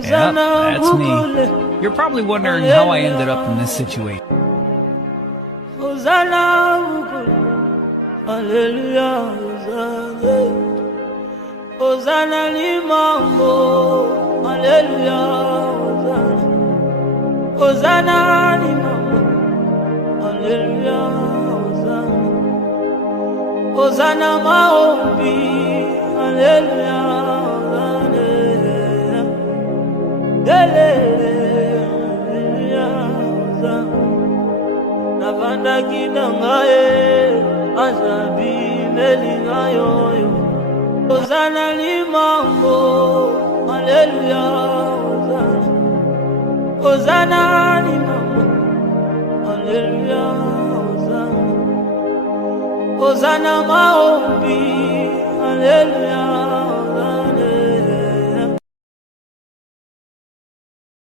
Yep, that's me. You're probably wondering how I ended up in this situation. Hosanna, Hallelujah, Hosanna, Hosanna ni mambo, Hallelujah, Hosanna, Hosanna ni mambo, Hallelujah, Hosanna, Hosanna maombi, Hallelujah, Hosanna, Hallelujah, Hosanna. Navanda kinangaye azabi melingayo Hosanna ni mambo Hallelujah Hosanna Hosanna ni mambo Hallelujah Hosanna Hosanna maombi Hallelujah